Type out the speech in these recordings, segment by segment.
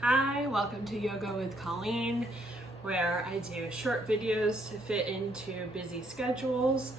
Hi, welcome to Yoga with Colleen, where I do short videos to fit into busy schedules.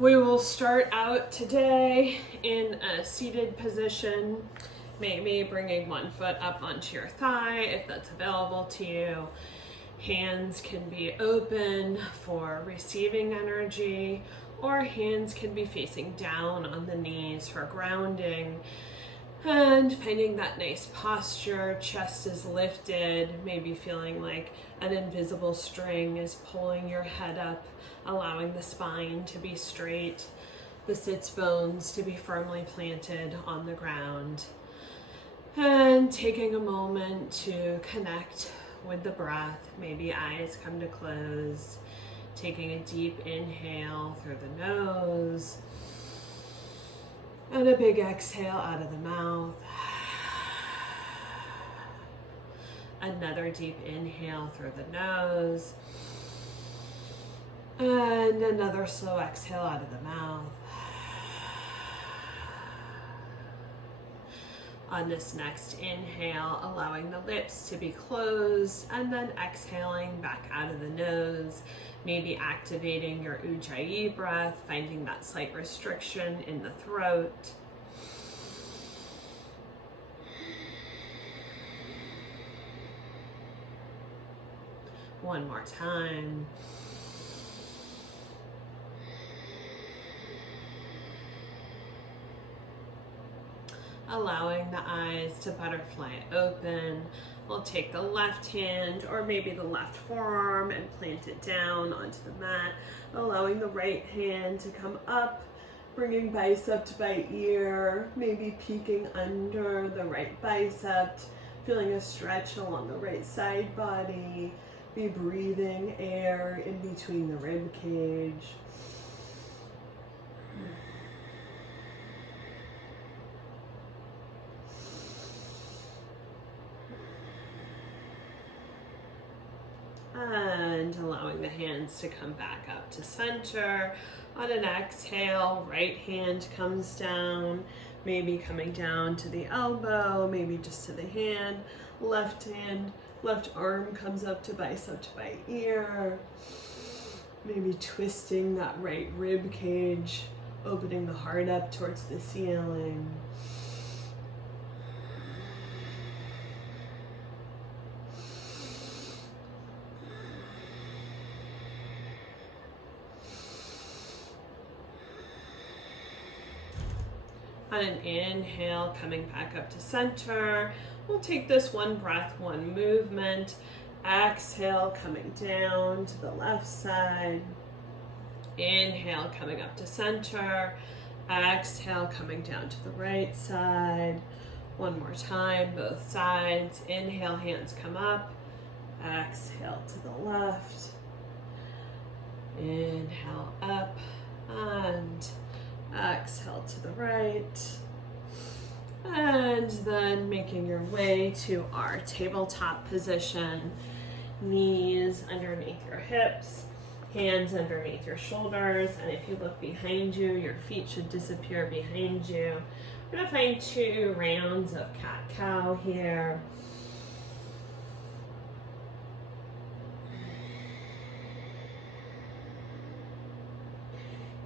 We will start out today in a seated position, maybe bringing one foot up onto your thigh if that's available to you. Hands can be open for receiving energy, or hands can be facing down on the knees for grounding. And finding that nice posture, chest is lifted, maybe feeling like an invisible string is pulling your head up, allowing the spine to be straight, the sits bones to be firmly planted on the ground. And taking a moment to connect with the breath, maybe eyes come to close, taking a deep inhale through the nose, and a big exhale out of the mouth. Another deep inhale through the nose. And another slow exhale out of the mouth. On this next inhale, allowing the lips to be closed, and then exhaling back out of the nose, maybe activating your Ujjayi breath, finding that slight restriction in the throat. One more time. Allowing the eyes to butterfly open. We'll take the left hand or maybe the left forearm and plant it down onto the mat, allowing the right hand to come up, bringing bicep by ear, maybe peeking under the right bicep, feeling a stretch along the right side body, be breathing air in between the rib cage. And allowing the hands to come back up to center. On an exhale, right hand comes down, maybe coming down to the elbow, maybe just to the hand. Left arm comes up to bicep by ear. Maybe twisting that right rib cage, opening the heart up towards the ceiling. On an inhale, coming back up to center, we'll take this one breath, one movement. Exhale, coming down to the left side. Inhale, coming up to center. Exhale, coming down to the right side. One more time, both sides. Inhale, hands come up. Exhale to the left. Inhale up and exhale to the right, and then making your way to our tabletop position. Knees underneath your hips, hands underneath your shoulders, and if you look behind you, your feet should disappear behind you. We're going to find 2 rounds of cat-cow here.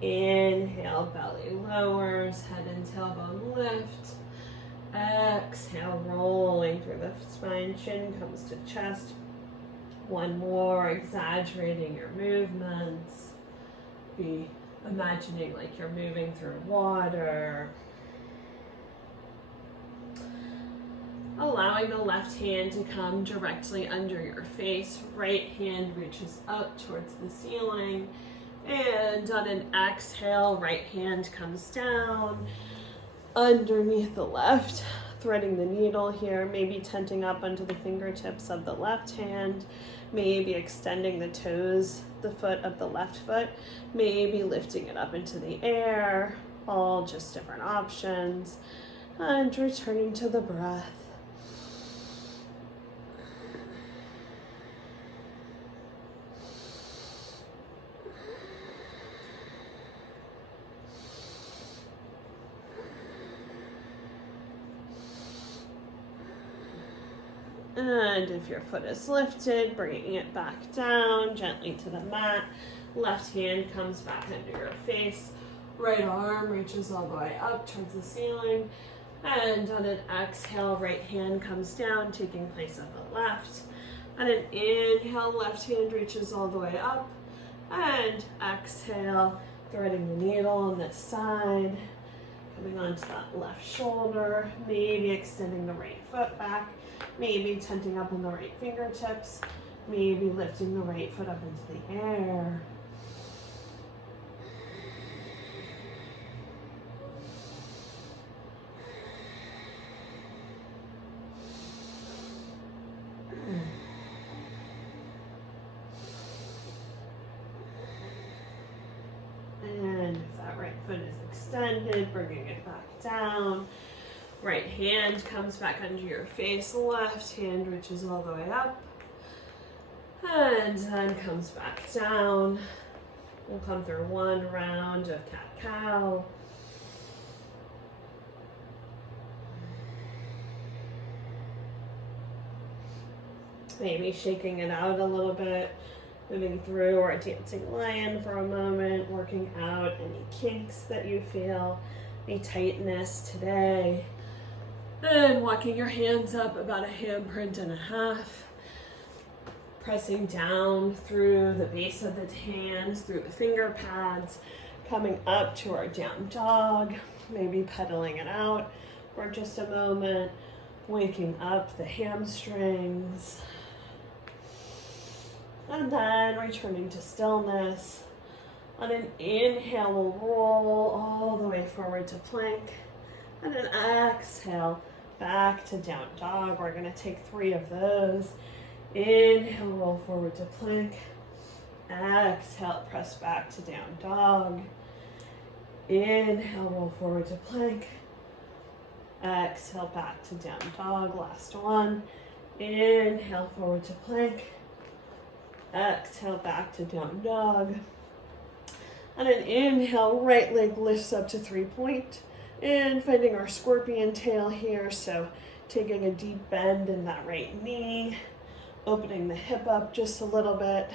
Inhale, belly lowers, head and tailbone lift. Exhale, rolling through the spine, chin comes to chest. One more, exaggerating your movements. Be imagining like you're moving through water. Allowing the left hand to come directly under your face. Right hand reaches up towards the ceiling. And on an exhale, right hand comes down underneath the left, threading the needle here, maybe tenting up onto the fingertips of the left hand, maybe extending the toes, the foot of the left foot, maybe lifting it up into the air, all just different options, and returning to the breath. And if your foot is lifted, bringing it back down gently to the mat. Left hand comes back under your face. Right arm reaches all the way up towards the ceiling. And on an exhale, right hand comes down, taking place of the left. On an inhale, left hand reaches all the way up. And exhale, threading the needle on this side. Coming onto that left shoulder, maybe extending the right foot back, maybe tenting up on the right fingertips, maybe lifting the right foot up into the air. And if that right foot is extended, bringing it back down. Right hand comes back under your face, left hand reaches all the way up. And then comes back down. We'll come through one round of cat-cow. Maybe shaking it out a little bit, moving through or a dancing lion for a moment, working out any kinks that you feel, any tightness today. And walking your hands up about a handprint and a half. Pressing down through the base of the hands, through the finger pads, coming up to our down dog, maybe pedaling it out for just a moment, waking up the hamstrings. And then returning to stillness. On an inhale, we'll roll all the way forward to plank. And an exhale, back to down dog. We're gonna take 3 of those. Inhale, roll forward to plank. Exhale, press back to down dog. Inhale, roll forward to plank. Exhale, back to down dog. Last one. Inhale, forward to plank. Exhale, back to down dog. On an inhale, right leg lifts up to 3-point. And finding our scorpion tail here. So taking a deep bend in that right knee. Opening the hip up just a little bit.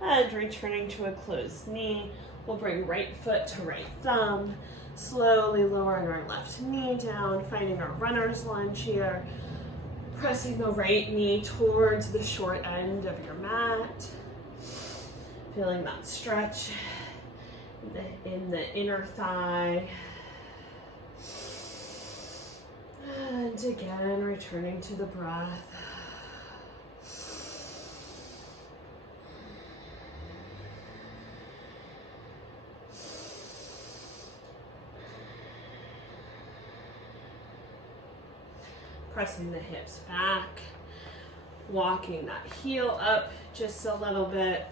And returning to a closed knee. We'll bring right foot to right thumb. Slowly lowering our left knee down, finding our runner's lunge here. Pressing the right knee towards the short end of your mat. Feeling that stretch in the inner thigh. And again, returning to the breath. Pressing the hips back, walking that heel up just a little bit.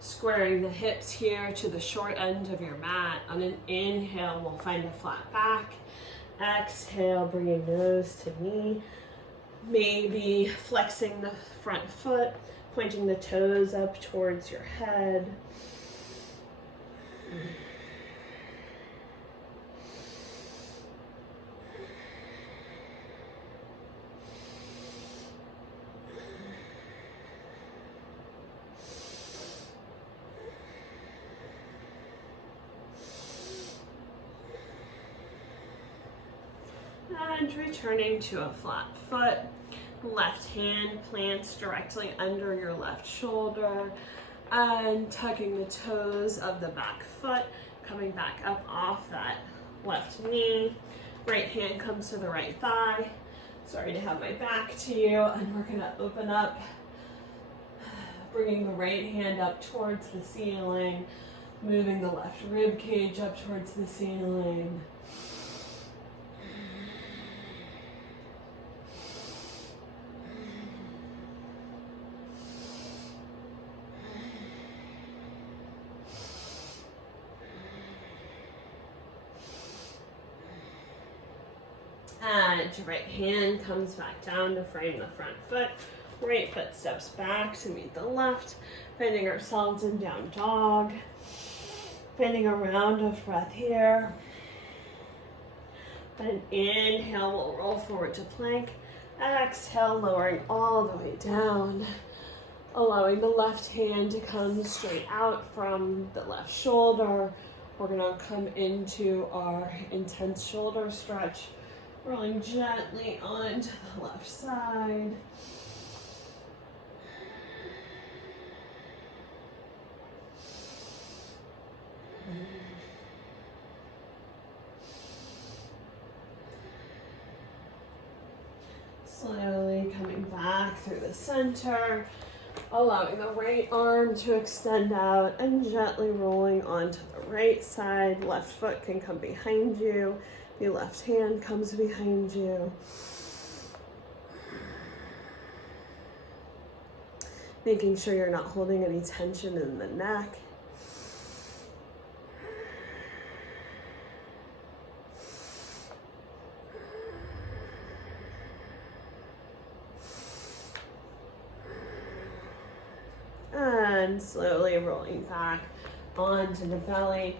Squaring the hips here to the short end of your mat. On an inhale, we'll find a flat back. Exhale, bringing nose to knee. Maybe flexing the front foot, pointing the toes up towards your head. And returning to a flat foot. Left hand plants directly under your left shoulder and tucking the toes of the back foot, coming back up off that left knee. Right hand comes to the right thigh. Sorry to have my back to you. And we're gonna open up, bringing the right hand up towards the ceiling, moving the left rib cage up towards the ceiling. And right hand comes back down to frame the front foot. Right foot steps back to meet the left, finding ourselves in down dog. Finding a round of breath here. And inhale, we'll roll forward to plank. Exhale, lowering all the way down. Allowing the left hand to come straight out from the left shoulder. We're gonna come into our intense shoulder stretch, rolling gently onto the left side. Slowly coming back through the center, allowing the right arm to extend out and gently rolling onto the right side. Left foot can come behind you. The left hand comes behind you. Making sure you're not holding any tension in the neck. And slowly rolling back onto the belly.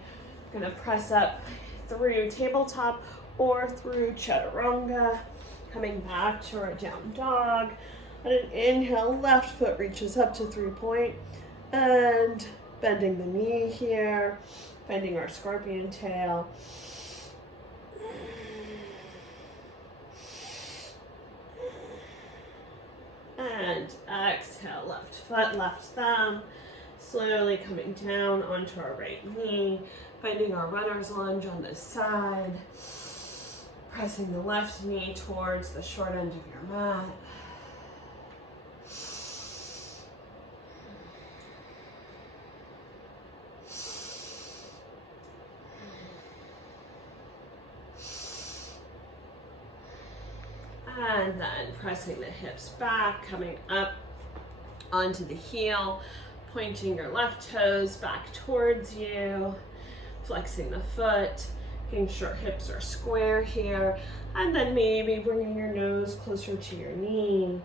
Gonna press up through tabletop or through chaturanga. Coming back to our down dog. On an inhale, left foot reaches up to 3-point. And bending the knee here. Bending our scorpion tail. And exhale, left foot, left thumb. Slowly coming down onto our right knee. Finding our runner's lunge on this side. Pressing the left knee towards the short end of your mat. And then pressing the hips back, coming up onto the heel, pointing your left toes back towards you, flexing the foot, making sure hips are square here, and then maybe bringing your nose closer to your knee.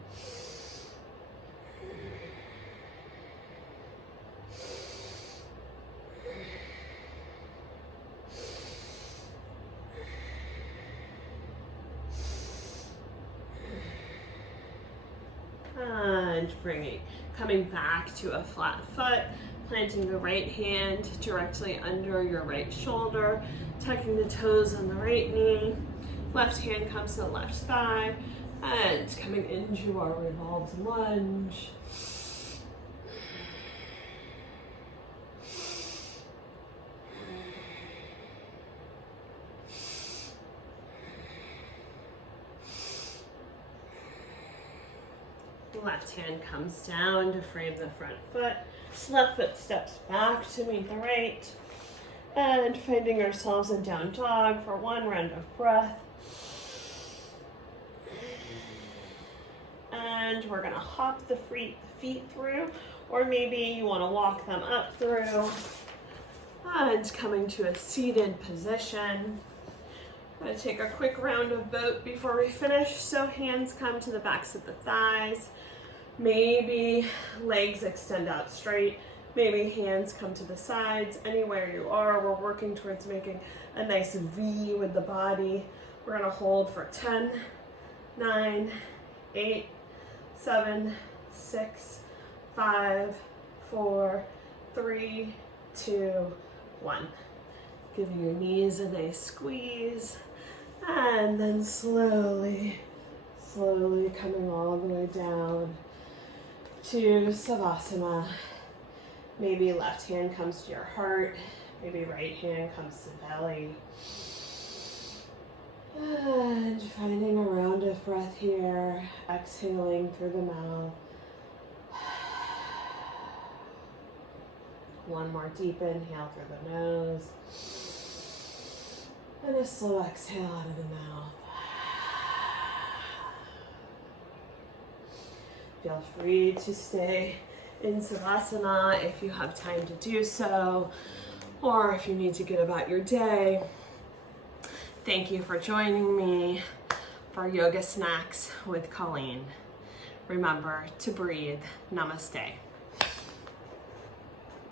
And coming back to a flat foot, planting the right hand directly under your right shoulder, tucking the toes on the right knee, left hand comes to the left thigh, and coming into our revolved lunge. Left hand comes down to frame the front foot. Left foot steps back to meet the right. And finding ourselves in down dog for one round of breath. And we're gonna hop the feet through, or maybe you wanna walk them up through. And coming to a seated position. I'm gonna take a quick round of boat before we finish. So hands come to the backs of the thighs. Maybe legs extend out straight. Maybe hands come to the sides. Anywhere you are, we're working towards making a nice V with the body. We're gonna hold for 10, 9, 8, 7, 6, 5, 4, 3, 2, 1. Giving your knees a nice squeeze. And then slowly coming all the way down to Savasana. Maybe left hand comes to your heart, maybe right hand comes to belly. And finding a round of breath here, exhaling through the mouth. One more deep inhale through the nose. And a slow exhale out of the mouth. Feel free to stay in Savasana if you have time to do so, or if you need to get about your day. Thank you for joining me for Yoga Snacks with Colleen. Remember to breathe. Namaste.